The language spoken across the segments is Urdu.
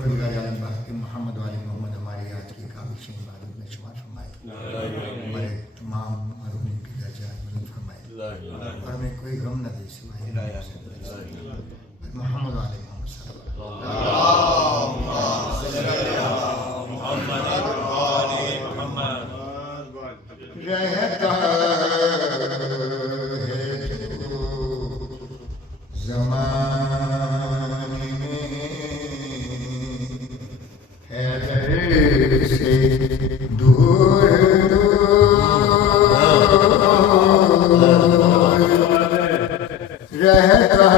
پروردگار عالم پاک کہ محمد والی محمد ہماری آج کی کابشیں عبادت میں شمار فرمائے، ہمارے تمام مرحومین کی درجات بلند فرمائے اور ہمیں کوئی غم نہ دے سوائے محمد والی محمد صلی اللہ رہتا ہے جو زمانے میں حیدر سے دور رہتا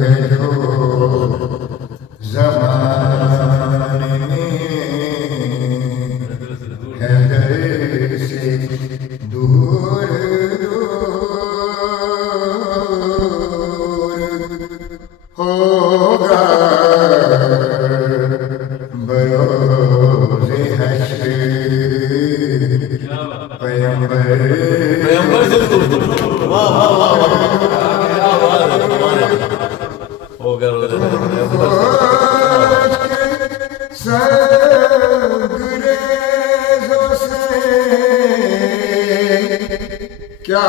ہے جو زمانے میں حیدر سے دور ہوگا بروز حشر پیغمبر سنگریزوں سے کیا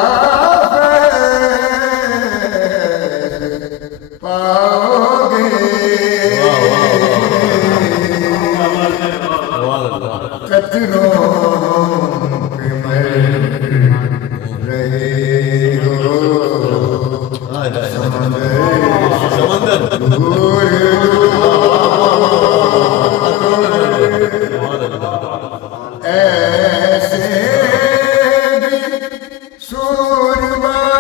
پاؤ گے قطروں پہ مر رہے ہو سمندر دور ایسے بھی سورمات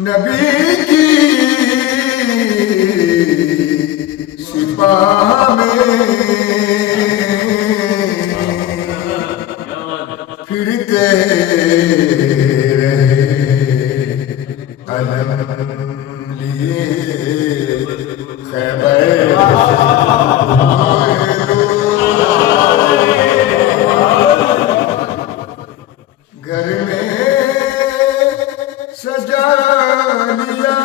نبی کی سپاہ میں پھرتے رہے علم لیے خیبر گھر میں سجا لیا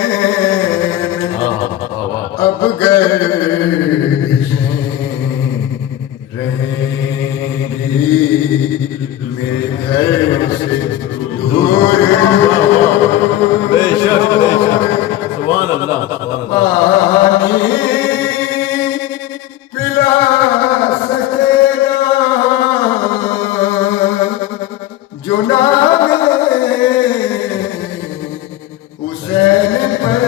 حسین اب گردشیں رہیں گی میرے گھر سے دور بے شک سبحان اللہ پانی پلا سکے جو نام حسین پر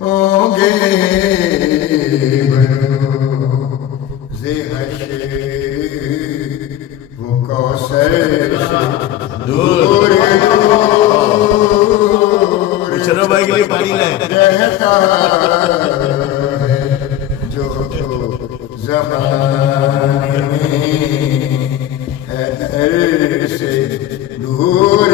ہوں گے بروز حشر وہ کوثر سے دور شرف بھائی کے لیے پانی لائیں رہتا ہے جو زمانے میں حیدر سے دور